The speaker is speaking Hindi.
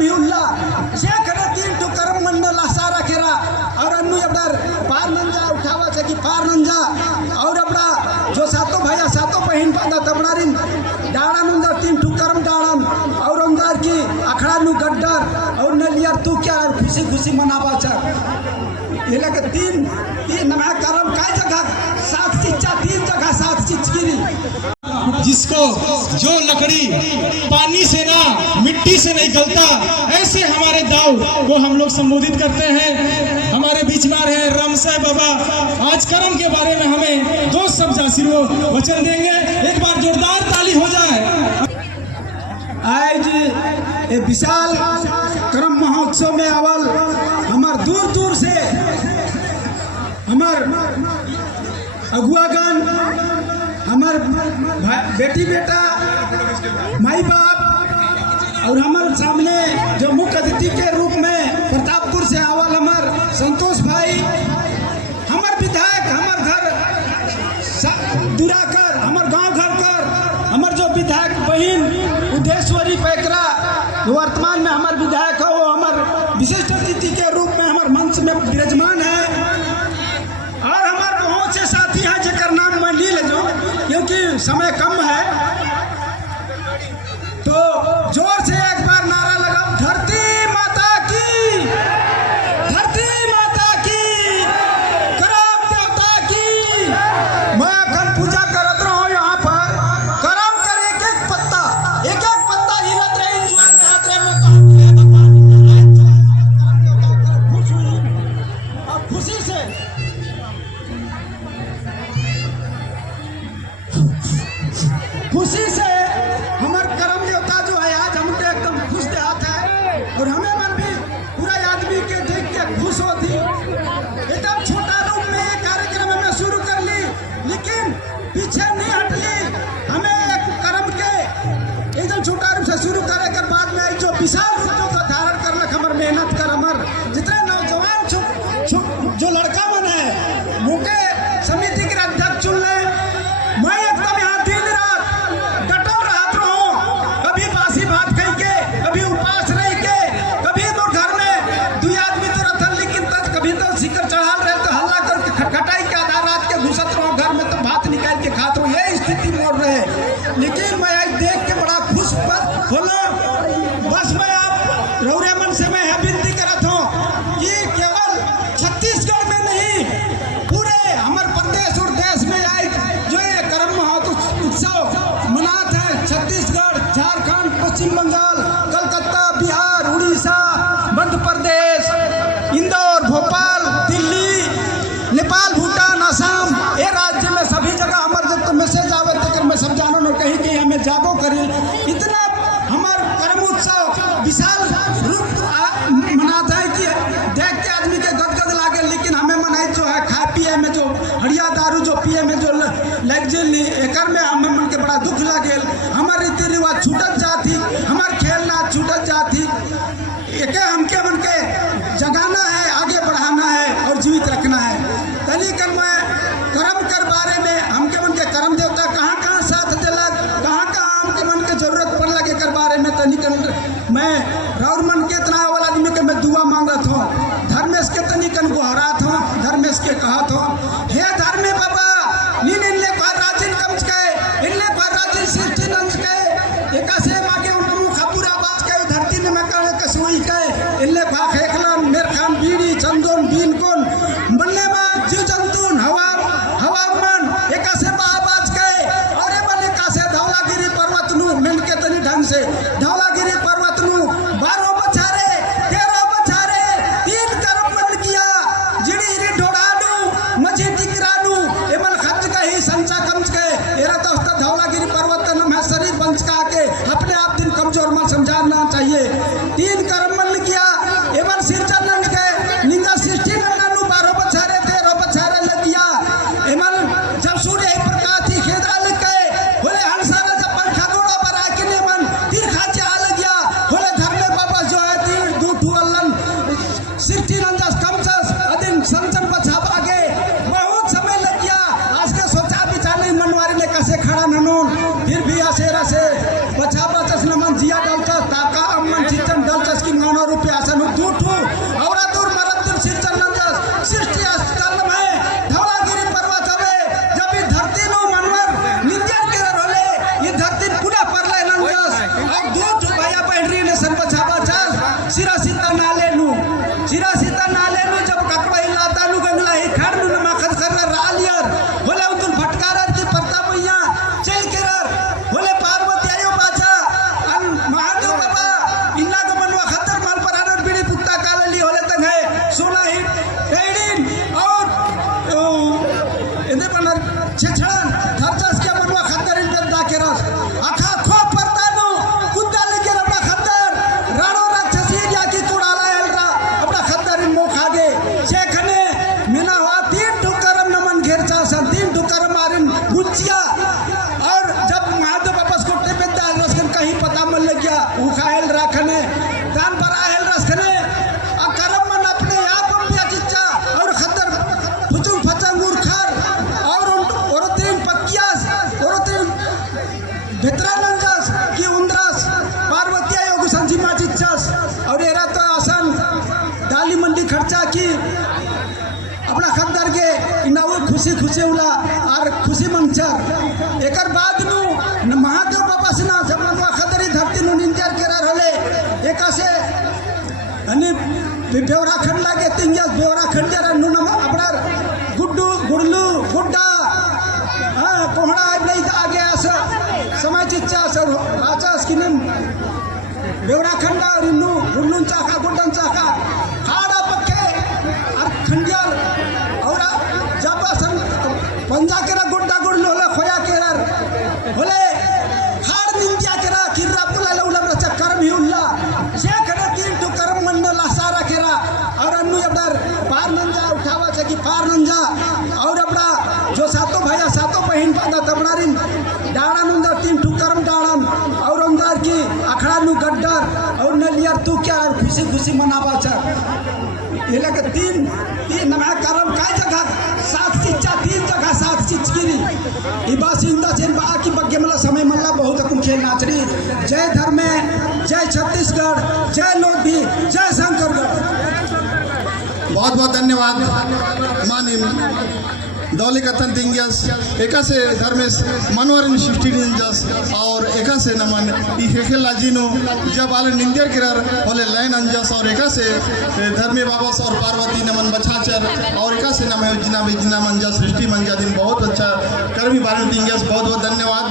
समीउल्ला जे खरे तीन ठो कर्म मंडल सारा खेरा और अन्नु अबडर पार नंजा उठावा से कि पार नंजा और अपना जो सातों भैया सातों बहन पादा तबड़ारिन डाड़ा नंजा तीन ठो कर्म डाड़न और अंदर की अखड़ा नु गड्डर और न लिया तू क्या खुशी खुशी मनावा चा ये लगे तीन नया कर्म का जगह सात शिक्षा तीन जगह सात शिक्षगिरी जिसको जो लकड़ी पानी से ना मिट्टी से नहीं गलता, ऐसे हमारे दाव को हम लोग संबोधित करते हैं। हमारे बीच में रहे रामसाय बाबा आज कर्म के बारे में हमें दो शब्द आशीर्वचन देंगे। एक बार जोरदार ताली हो जाए। आज ये विशाल कर्म महोत्सव में अवल हमार दूर दूर से हमार अगुआगन हमार बेटी बेटा माई बाप और हमारे सामने जो मुख्य अतिथि के रूप में प्रतापपुर से आवल हमार संतोष भाई, हमार विधायक हमार घर दुराकर हमार गांव घर कर हमार जो विधायक बहन उद्देश्वरी पैकरा जो वर्तमान में हमार विधायक है वो हमार विशिष्ट अतिथि के रूप में हमार मंच में विराजमान है। और हमारे बहुत से साथी हैं जिनका नाम मैं ली ले जाऊँ क्योंकि समय कम है, तो जोर से एक बार नारा लगाओ, धरती माता की, करम देवता की। मैं अखंड पूजा करत रहो यहाँ पर करम कर एक एक पत्ता हिलत रहे इंसान में हाथ रहे अब खुशी से हमारे कर्म देवता जो है आज हमको एकदम खुश देहात है और हमें मन भी पूरा आदमी के देख के खुश होती। एकदम छोटा रूप में ये कार्यक्रम हमें शुरू कर ली लेकिन पीछे नहीं हट ली। हमें एक कर्म के एकदम छोटा रूप से शुरू करे के बाद में जो विशाल रूपों का धारण करलक हमारे मेहनत कर हमारे जितने नौजवान जो लड़का मन है मुके समिति के अध्यक्ष चुन ले। मैं एकदम यहाँ दिन रात डटल रहत रहो, कभी बासी भात खाई के, कभी उपास रह के, कभी तो घर में दो आदमी तो रहते लेकिन तक कभी तो सिकर चढ़ाल रहे तो हल्ला करके खटखटाई के आधा रात के घुसत रहो घर में तो भात निकाल के खात रहो, ये स्थिति मोड़ रहे। लेकिन मैं आज देख के बड़ा खुश होलो। बस मैं आप रौरे मन से मैं विनती करत हूँ कि केवल छत्तीसगढ़ में नहीं पूरे हमारे प्रदेश और देश में आए जो ये कर्म महोत्सव मनाते हैं। छत्तीसगढ़, झारखंड, पश्चिम बंगाल, कलकत्ता, बिहार, उड़ीसा, मध्य प्रदेश, इंदौर, भोपाल, दिल्ली, नेपाल, भूटान, असम, ये राज्य में सभी जगह हमारे जब तो मैसेज आवे तक मैं सब जानो न कहीं कहीं हमें जागो करी। इतना हमारे कर्म उत्सव विशाल रूप मनाता है कि देख के आदमी के गदगद लागे। लेकिन हमें मनाई जो है खाए पिए में जो हड़िया दारू जो पिए में जो लग जेली एकर में हमें मन के बड़ा दुख लागे। हमारे रीति रिवाज छूटत जाती, हमारे खेलना छूटत जाती। एक हमके मन के जगाना है, आगे बढ़ाना है और जीवित रखना है। तनी कर मैं कर्म कर बारे में हमके मन के कर्म देवता कहाँ कहाँ साथ दिलक, कहाँ कहाँ हमके मन के जरूरत पड़ लगे कर बारे में तनी कर मैं राउर मन के इतना वाला आदमी के मैं दुआ मांगत हूँ। धर्मेश के तनी कन गुहरात हूँ, धर्मेश के कहत हूँ, हे धर्मे बाबा नीन इनले पर राजिन कमच के इनले पर राजिन सृष्टि नंज के एका से मागे उनको खपुरा बात के धरती में मैं कहने कसुई के इनले भा खेखलन मेर खान बीड़ी चंदन बीन कोन बनले बा जीव जंतुन हवा मन एका से बाज के और ए बने का से धौलागिरी पर्वत नु मिल के तनी ढंग से धौलागिरी पर्वत नु 12 बछारे 13 बछारे 3 कर्म बंद किया जिड़ी री ढोड़ाडू मजी टिकराडू एमल खच का ही संचा कमच के एरा दोस्त धौलागिरी पर्वत न में शरीर बंच का के अपने आप दिन कमजोर मत समझाना चाहिए। 3 कर्म बंद किया एमल सिर चलन के निंदा सृष्टि नन्नू 12 बछारे 13 बछारे लगिया एमल जब सूर्य प्रकाश थी खेदा लिखे बोले हंसारा जब पंखा गोड़ा बरा के ने मन तीर खाचे आ लगिया बोले धरले बाबा जो है तीर दूठू अल्लन सृष्टि नंदस कमसस अदिन संचन बछाबा के बहुत समय लग गया। आज का सोचा बिचाने मनवारी ले कैसे खड़ा ननून फिर भी आसेरा से बछाबा चस नमन जिया डलता ताका अमन चिचन डलचस की सिरा सीता नाले नु जब ककवा हिलाता नु गंगला ही खड़ नु नमखत कर रालियर बोले उन भटकारर की प्रताप मैया चल केरर बोले पार्वती आयो बाचा अन महादेव बाबा इन्ना को मनवा खतर माल परानर बीड़ी पुत्ता कालली होले तंग है 16 हिट रेडिन और इंदे पनर छछड़न थरचस के मनवा खतर इनकर दा केरस आखा खो परतानु कुत्ता लेके अपना खतर राणो राक्षसी या की तुड़ाला हेलरा अपना खतर इन मुख आगे शेखने मिना हुआ 3 ठुकरम नमन घेरचा सन 3 ठुकरम मारिन गुच्चिया और जब महादेव वापस कोटे पे दाल रसकन कहीं पता मन लग गया उखाएल राखने कान पर आएल रसकने अकरम मन अपने आप बिया किच्चा और खतर फुचुंग फचंग उरखर और तीन पक्कियास और तीन भितरा नंजस की उंद्रस पार्वती आयोग संजीमा चिच्चस और एरा तो आसान डाली मंडी खर्चा की अपना खद्दर के इनाऊ खुशी खुशी उला और खुशी मंचर एकर बाद नु महादेव बाबा से ना जब मनवा खदरी धरती नु निंदर केरा रहले एका से अनि बेवरा खंड लागे तिंगस बेवरा खंड रे नु नम अपना गुड्डू गुड़लू गुड्डा हां कोहड़ा नहीं आगे आस समय चिच्चा सर आचास की निम बेवरा खंडा और इन्नु गुड़लून चाका गुड्डन चाका हाड़ा पक्के और खंडियार और जब सन पंजा केरा गुड्डा गुड़लू होला खोया केरा बोले हाड़ निंदिया केरा किर्रा पुला लौला रचा कर्म ही उल्ला शेखरे 3 तो कर्म मन लासारा केरा और अन्नु जबदार पार नंजा उठावा से कि पार नंजा और अपना जो सातों भाई सातों बहन पादा तबनारिन डाड़ा नुंदा 3 ठु कर्म डाड़न और अंदर की अखड़ा नु गड्डर और न लिया तू क्या खुशी खुशी मनावा चाह ये लगे 3 नया कर्म काय जगह 7 चिच्चा 3 जगह 7 चिचकिरी इबा सिंदा सेन बा की बग्गे मला समय मल्ला बहुत कुम खेल नाचरी जय धर्म जय छत्तीसगढ़ जय लोधी जय शंकरगढ़। बहुत बहुत धन्यवाद मानिम दौली कथन दिंगस एका से धर्मेश मनोरन सृष्टि निंजस और एका से नमन ई हेखेला जिनो जब आले निंदियर किरर होले लाइन अंजस और एका से धर्मे बाबस और पार्वती नमन बछाचर और एका से नम है जिना मंजा सृष्टि मंजा दिन बहुत अच्छा कर्मी बारण दिंगस बहुत बहुत धन्यवाद।